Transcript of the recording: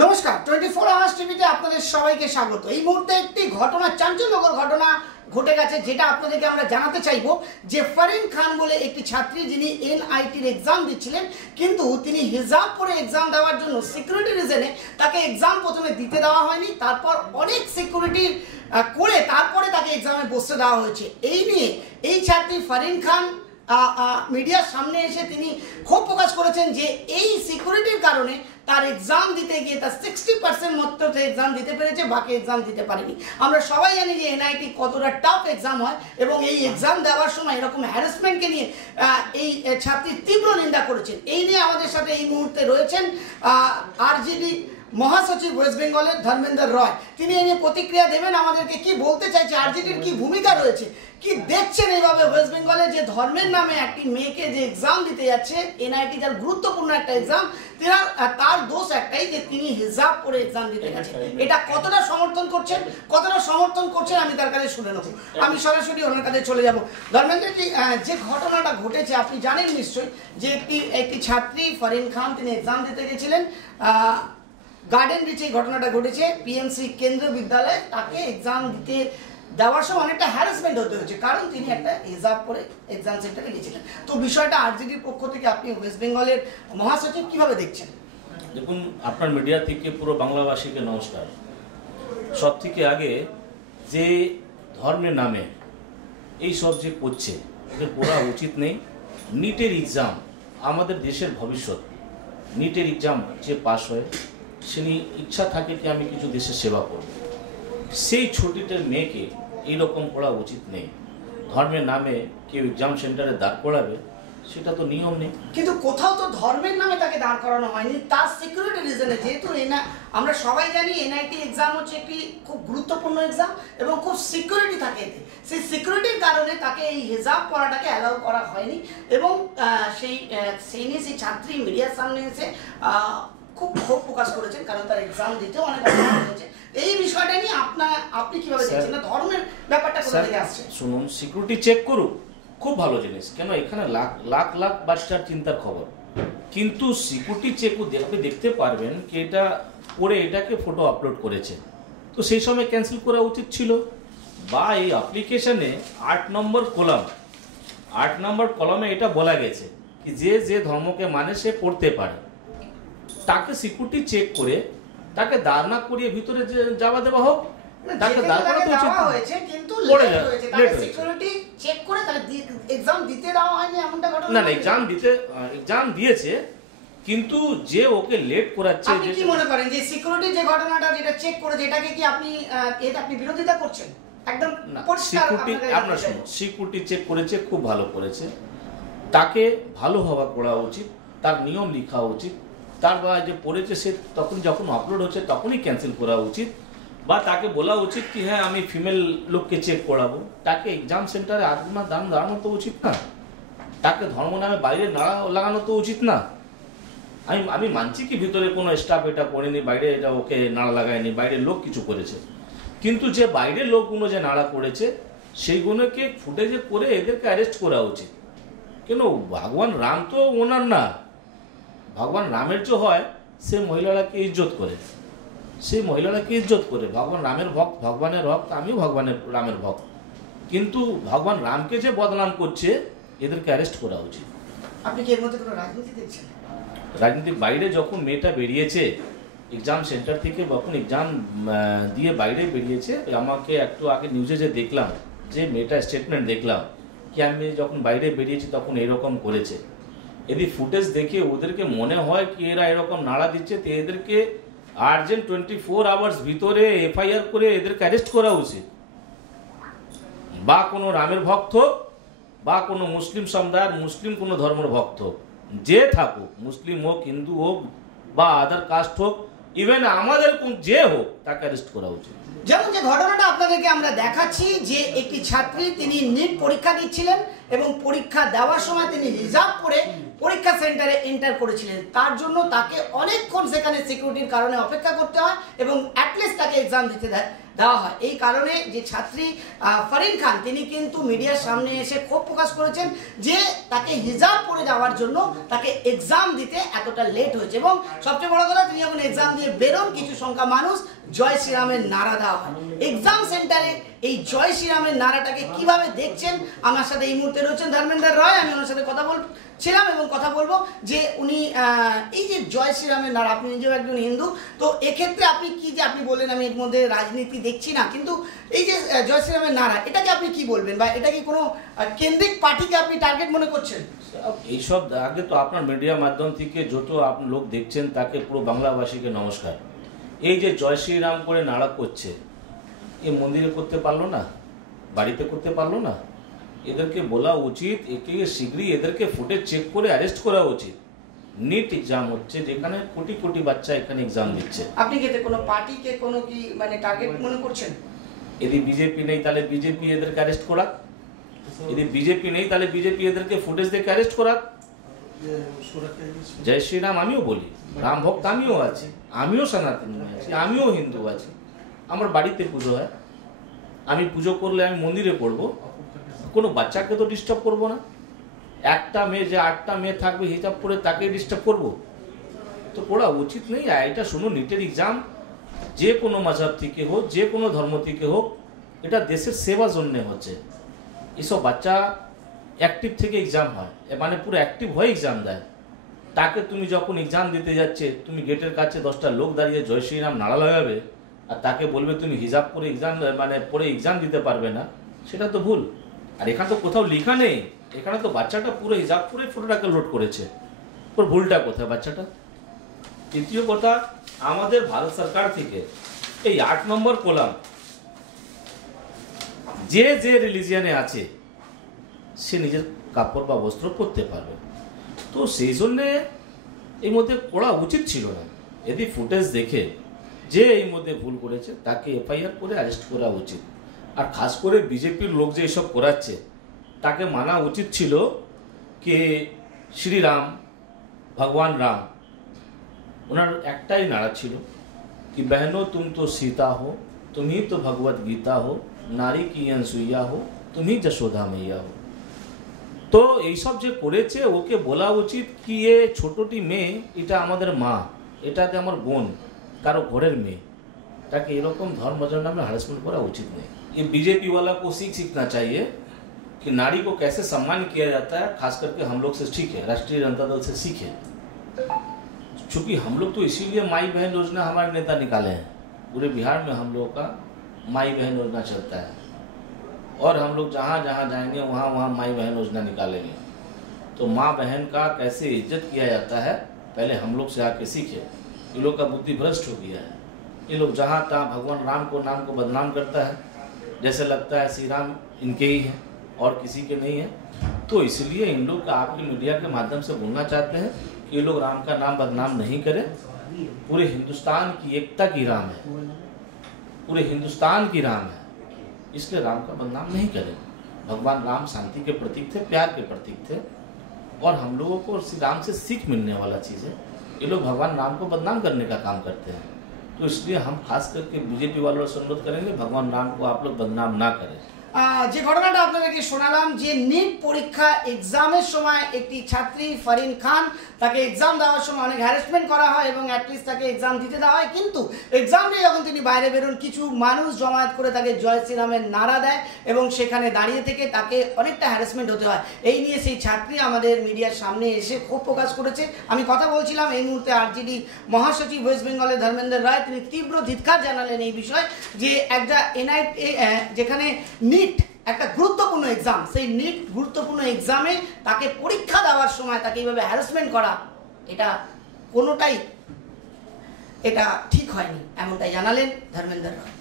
নমস্কার 24 আওয়ার্স টিভিতে আপনাদের সবাইকে স্বাগত। এই মুহূর্তে একটি ঘটনা, চাঞ্চল্যকর ঘটনা ঘটে গেছে, যেটা আপনাদেরকে আমরা জানাতে চাইবো যে ফারিন খান বলে একটি ছাত্রী, যিনি এনআইটির এক্সাম দিচ্ছিলেন, কিন্তু তিনি হিজাব পরে এক্সাম দেওয়ার জন্য সিকিউরিটি রিজনে তাকে এক্সাম প্রথমে দিতে দেওয়া হয়নি, তারপর অনেক সিকিউরিটি করে তারপরে তাকে এক্সামে বসতে দেওয়া হয়েছে। এই নিয়ে এই ছাত্রী ফারিন খান মিডিয়ার সামনে এসে তিনি ক্ষোভ প্রকাশ করেছেন যে এই সিকিউরিটির কারণে তার এক্সাম দিতে গিয়ে তার 60% মাত্র এক্সাম দিতে পেরেছে, বাকি এক্সাম দিতে পারেনি। আমরা সবাই জানি যে এনআইটি কতটা টাফ এক্সাম হয়, এবং এই এক্সাম দেওয়ার সময় এরকম হ্যারাসমেন্টকে নিয়ে এই ছাত্রী তীব্র নিন্দা করেছেন। এই নিয়ে আমাদের সাথে এই মুহূর্তে রয়েছেন আরজেডি মহাসচিব ওয়েস্ট বেঙ্গলের ধর্মেন্দ্র রয়। তিনি এই নিয়ে প্রতিক্রিয়া দেবেন, আমাদেরকে কি বলতে চাইছে, আরজেডির কি ভূমিকা রয়েছে, কি দেখছেন এইভাবে ওয়েস্ট বেঙ্গলে যে ধর্মের নামে একটি মেয়েকে যে এক্সাম দিতে যাচ্ছে এনআইটি, যার গুরুত্বপূর্ণ একটা এক্সাম, তার দোষ একটাই যে তিনি হিজাব পরে এক্সাম দিতে গেছেন। এটা কতটা সমর্থন করছেন আমি তার কাছে শুনে নেব। আমি সরাসরি ওনার কাছে চলে যাব। ধর্মেন্দ্রজি, যে ঘটনাটা ঘটেছে আপনি জানেন নিশ্চয়ই, যে একটি ছাত্রী ফারিন খান, তিনি এক্সাম দিতে গেছিলেন গার্ডেন রিচে। এই ঘটনাটা ঘটেছে পিএমসি কেন্দ্রীয় বিদ্যালয়ে। তাকে এক্সাম দিতে দেওয়ার সময় অনেকটা হ্যারাসমেন্ট হতে হয়েছে, কারণ তিনি একটা হিজাব পরে এক্সাম সেন্টারে গেছিলেন। তো বিষয়টা আরজেডির পক্ষ থেকে আপনি ওয়েস্ট বেঙ্গলের মহাসচিব কিভাবে দেখছেন? দেখুন, আপনার মিডিয়া থেকে পুরো বাংলাবাসীকে নমস্কার। সব থেকে আগে যে ধর্মের নামে এই সব যে করছে, এটা করা উচিত নেই। নিটের এক্সাম আমাদের দেশের ভবিষ্যৎ। নিটের এক্সাম যে পাস হয়, সে ইচ্ছা থাকে কি আমি কিছু দেশের সেবা করব, সেই ছুটিটার মেয়েকে এইরকম করা উচিত নেই। ধর্মের নামে কেউ এক্সাম সেন্টারে দাঁড় করাবে, সেটা তো নিয়ম নেই। কিন্তু কোথাও তো ধর্মের নামে তাকে দাঁড় করানো হয়নি, তার সিকিউরিটি রিজনে। যেহেতু আমরা সবাই জানি এনআইটি এক্সাম হচ্ছে একটি খুব গুরুত্বপূর্ণ এক্সাম এবং খুব সিকিউরিটি থাকে এতে। সেই সিকিউরিটির কারণে তাকে এই হিজাব পরাটাকে অ্যালাউ করা হয়নি, এবং সেই নিয়ে সেই ছাত্রী মিডিয়ার সামনে এসে খুব ক্ষোভ প্রকাশ করেছেন, কারণ তার এক্সাম দিতেও অনেক অসুবিধা হয়েছে। এই বিষয়টা নিয়ে আপনি কিভাবে দেখছেন? না ধর্মের ব্যাপারটা কোথা থেকে আসছে? শুনুন, সিকিউরিটি চেক করুক, খুব ভালো জিনিস। কেন, এখানে লাখ লাখ লাখ বাচ্চার চিন্তার খবর, কিন্তু সিকিউরিটি চেক আপনি দেখতে পারবেন কি এটা পরে এটাকে ফটো আপলোড করেছে, তো সেই সময় ক্যান্সেল করা উচিত ছিল। বা এই অ্যাপ্লিকেশনে 8 নম্বর কলামে এটা বলা গেছে কি যে ধর্মকে মানে সে পড়তে পারে, তাকে সিকিউরিটি চেক করে তাকে দাঁড় না করিয়ে ভিতরে যাওয়া দেওয়া হোক। তাকে দাঁড় করাতে উচিত হয়েছে, কিন্তু লেট হয়েছে। তাকে সিকিউরিটি চেক করে তাহলে এক্সাম দিতে দেওয়া হয়নি এমনটা ঘটনা না। এক্সাম দিয়েছে, কিন্তু যে ওকে লেট করাচ্ছে। আপনি কি মনে করেন যে সিকিউরিটি যে ঘটনাটা যেটা চেক করে, যেটাকে কি আপনি বিরোধিতা করছেন? একদম পরিষ্কার। আপনার শুনুন, সিকিউরিটি চেক করেছে, খুব ভালো করেছে, তাকে ভালো হওয়া করা উচিত, তার নিয়ম লেখা উচিত। তার যে পড়েছে সে তখন যখন আপলোড হচ্ছে তখনই ক্যান্সেল করা উচিত, বা তাকে বলা উচিত কি হ্যাঁ আমি ফিমেল লোককে চেক করাবো। তাকে এক্সাম সেন্টারে দাঁড়ানো তো উচিত না, তাকে ধর্ম নামে বাইরে নাড়া লাগানো তো উচিত না। আমি মানছি কি ভিতরে কোনো স্টাফ এটা করেনি, বাইরে এটা ওকে নাড়া লাগায়নি, বাইরের লোক কিছু করেছে, কিন্তু যে বাইরের লোকগুলো যে নাড়া করেছে সেইগুলোকে ফুটেজে করে এদেরকে অ্যারেস্ট করা উচিত। কেন, ভগবান রাম তো ওনার না, ভগবান রামের যে হয় সে মহিলারাকে ইজ্জত করে, ভগবান রামের ভক্ত, ভগবানের ভক্ত, আমিও রামের ভক্ত, কিন্তু ভগবান রামকে যে বদনাম করছে এদেরকে অ্যারেস্ট করা উচিত। আপনি কি এর মধ্যে কোনো রাজনীতি দেখছেন? রাজনীতির বাইরে যখন মেয়েটা বেরিয়েছে এক্সাম সেন্টার থেকে, যখন এক্সাম দিয়ে বাইরে বেরিয়েছে, আমাকে একটু আগে নিউজে যে দেখলাম, যে মেয়েটা স্টেটমেন্ট দেখলাম কি আমি যখন বাইরে বেরিয়েছি তখন এরকম করেছে। এদের ফুটেজ দেখে ওদেরকে মনে হয় কি এরা এরকম নাড়া দিচ্ছে, তো এদেরকে আর্জেন্ট 24 আওয়ার্স ভিতরে এফআইআর করে এদেরকে অ্যারেস্ট করা উচিত। বা কোনো রামের ভক্ত বা কোনো মুসলিম সমুদায়ের, মুসলিম কোনো ধর্মের ভক্ত যে থাকুক, মুসলিম হোক, হিন্দু হোক বা আদার কাস্ট হোক, ইভেন আমাদের যে হোক, তাকে অ্যারেস্ট করা উচিত। যেমন যে ঘটনাটা আপনাদেরকে আমরা দেখাচ্ছি, যে একটি ছাত্রী তিনি নিট পরীক্ষা দিচ্ছিলেন এবং পরীক্ষা দেওয়ার সময় তিনি হিজাব পরে পরীক্ষা সেন্টারে এন্টার করেছিলেন, তার জন্য তাকে অনেকক্ষণ সেখানে সিকিউরিটির কারণে অপেক্ষা করতে হয় এবং অ্যাটলিস্ট তাকে এক্সাম দিতে দেওয়া হয়। এই কারণে যে ছাত্রী ফারিন খান তিনি কিন্তু মিডিয়ার সামনে এসে ক্ষোভ প্রকাশ করেছেন যে তাকে হিজাব পরে যাওয়ার জন্য তাকে এক্সাম দিতে এতটা লেট হয়েছে। এবং সবচেয়ে বড় কথা, তিনি যখন এক্সাম দিয়ে বেরোন কিছু সংখ্যা মানুষ জয় শ্রীরামের নারা দেওয়া হয়। এক্সাম সেন্টারে এই জয় শ্রীরামের নারাটাকে কিভাবে দেখছেন, আমার সাথে এই মুহূর্তে রয়েছেন ধর্মেন্দ্র রয়। আমি ওনার সাথে কথা বলছিলাম এবং কথা বলবো যে উনি এই যে জয় শ্রীরামের নারা, আপনি নিজেও একজন হিন্দু, তো এক্ষেত্রে আপনি কি যে আপনি বললেন আমি এর মধ্যে রাজনীতি দেখছি না, কিন্তু এই যে জয় শ্রীরামের নারা, এটাকে আপনি কি বলবেন, বা এটা কি কোনো কেন্দ্রিক পার্টিকে আপনি টার্গেট মনে করছেন? এইসব আগে তো আপনার মিডিয়া মাধ্যম থেকে যত আপনি লোক দেখছেন তাকে পুরো বাংলাবাসীকে নমস্কার। এই যে জয় শ্রীরাম করে নাড়া করছে, এ মন্দিরে করতে পারলো না, বাড়িতে করতে পারলো না? এদেরকে বলা উচিত, একে শীঘ্রই এদেরকে ফুটেজ চেক করে অ্যারেস্ট করা উচিত। নিট এক্সাম হচ্ছে যেখানে কোটি কোটি বাচ্চা এখানে এক্সাম দিচ্ছে। আপনি কি কোনো পার্টিকে কোনো কি মানে টার্গেট মনে করছেন? যদি বিজেপি নেই তাহলে বিজেপি এদেরকে অ্যারেস্ট করাক, যদি বিজেপি নেই তাহলে বিজেপি এদেরকে ফুটেজ দেখে অ্যারেস্ট করাক। জয় শ্রীরাম আমিও বলি, রাম ভক্ত আমিও আছি, আমিও সনাতনী আছি, আমিও হিন্দু আছি। আমার বাড়িতে পুজো হয়, আমি পুজো করলে আমি মন্দিরে পড়বো, কোনো বাচ্চাকে তো ডিস্টার্ব করবো না। একটা মেয়ে যে 8টা মেয়ে থাকবে হিজাব করে তাকে ডিস্টার্ব করবো তো করা উচিত নেই। এটা শুনুন, নিটের এক্সাম যে কোনো মাযহাব থেকে হোক, যে কোনো ধর্ম থেকে হোক, এটা দেশের সেবার জন্য হচ্ছে। এসব বাচ্চা অ্যাক্টিভ থেকে এক্সাম হয়, মানে পুরো অ্যাক্টিভ হয়ে এক্সাম দেয়। তাকে তুমি যখন এক্সাম দিতে যাচ্ছে, তুমি গেটের কাছে 10টা লোক দাঁড়িয়ে জয় শ্রীরাম নাড়া লাগাবে আর তাকে বলবে তুমি হিজাব করে এক্সাম মানে পরে এক্সাম দিতে পারবে না, সেটা তো ভুল। আর এখানে তো কোথাও লেখা নেই, এখানে তো বাচ্চাটা পুরো হিজাব করে ফটোটাকে লোড করেছে। ওর ভুলটা কোথায় বাচ্চাটা? তৃতীয় কথা, আমাদের ভারত সরকার থেকে এই 8 নম্বর কলাম, যে যে রিলিজিয়ানে আছে সে নিজের কাপড় বা বস্ত্র পরতে পারবে, তো সেই জন্যে এর মধ্যে করা উচিত ছিল না। যদি ফুটেজ দেখে যে এই মধ্যে ভুল করেছে তাকে এফআইআর করে অ্যারেস্ট করা উচিত। আর খাস করে বিজেপির লোক যে এসব করাচ্ছে তাকে মানা উচিত ছিল कि श्री राम भगवान राम उनार एकटाई नारा छिलो कि बहनों तुम तो सीता हो, तुम ही तो भगवत गीता हो, नारी की अनसुईया हो, तुम ही जशोदा मैया हो। तो এই সব যে করেছে ওকে বলা উচিত কি এ ছোটটি মেয়ে, এটা আমাদের মা, এটাতে আমার বোন, কারো ঘরের মেয়ে, তাকে এরকম ধর্মজনের নামে হ্যারাসমেंट করা উচিত नहीं। ये बीजेपी वाला को सीखना चाहिए कि नारी को कैसे सम्मान किया जाता है, खास करके हम लोग से ठीक है, राष्ट्रीय जनता दल से सीखे। चूंकि हम लोग तो इसीलिए माई बहन योजना हमारे नेता निकाले हैं, पूरे बिहार में हम लोगों का माई बहन योजना चलता है और हम लोग जहाँ जहाँ जाएंगे वहाँ वहाँ माई बहन योजना निकालेंगे। तो माँ बहन का कैसे इज्जत किया जाता है पहले हम लोग से आके सीखे। ये लोग का बुद्धि भ्रष्ट हो गया है, ये लोग जहाँ तहाँ भगवान राम को नाम को बदनाम करता है, जैसे लगता है श्री राम इनके ही हैं और किसी के नहीं है। तो इसलिए इन लोग का आपकी मीडिया के माध्यम से बोलना चाहते हैं कि ये लोग राम का नाम बदनाम नहीं करें। पूरे हिंदुस्तान की एकता की राम है, पूरे हिंदुस्तान की राम है, इसलिए राम का बदनाम नहीं करें। भगवान राम शांति के प्रतीक थे, प्यार के प्रतीक थे और हम लोगों को श्री राम से सीख मिलने वाला चीज़ है। ये लोग भगवान राम को बदनाम करने का काम करते हैं, तो इसलिए हम खास करके बीजेपी वालों से अनुरोध करेंगे भगवान राम को आप लोग बदनाम ना करें। যে ঘটনাটা আপনাদেরকে শোনালাম যে নিট পরীক্ষা এক্সামের সময় একটি ছাত্রী ফারিন খান তাকে এক্সাম দেওয়ার সময় অনেক হ্যারাসমেন্ট করা হয় এবং অ্যাটলিস্ট তাকে এক্সাম দিতে দেওয়া হয়, কিন্তু এক্সাম দিয়ে যখন তিনি বাইরে বেরোন কিছু মানুষ জমায়েত করে তাকে জয় শ্রীরামের নারা দেয় এবং সেখানে দাঁড়িয়ে থেকে তাকে অনেকটা হ্যারাসমেন্ট হতে হয়। এই নিয়ে সেই ছাত্রী আমাদের মিডিয়ার সামনে এসে ক্ষোভ প্রকাশ করেছে। আমি কথা বলছিলাম এই মুহূর্তে আরজেডি মহাসচিব ওয়েস্ট বেঙ্গলের ধর্মেন্দ্র রায়, তিনি তীব্র ধিক্কার জানালেন এই বিষয়ে যে একটা এনআইটি যেখানে নিট একটা গুরুত্বপূর্ণ এক্সাম, সেই নিট গুরুত্বপূর্ণ এক্সামে তাকে পরীক্ষা দেওয়ার সময় তাকে এইভাবে হ্যারাসমেন্ট করা এটা কোনোটাই এটা ঠিক হয়নি, এমনটাই জানালেন ধর্মেন্দ্র রায়।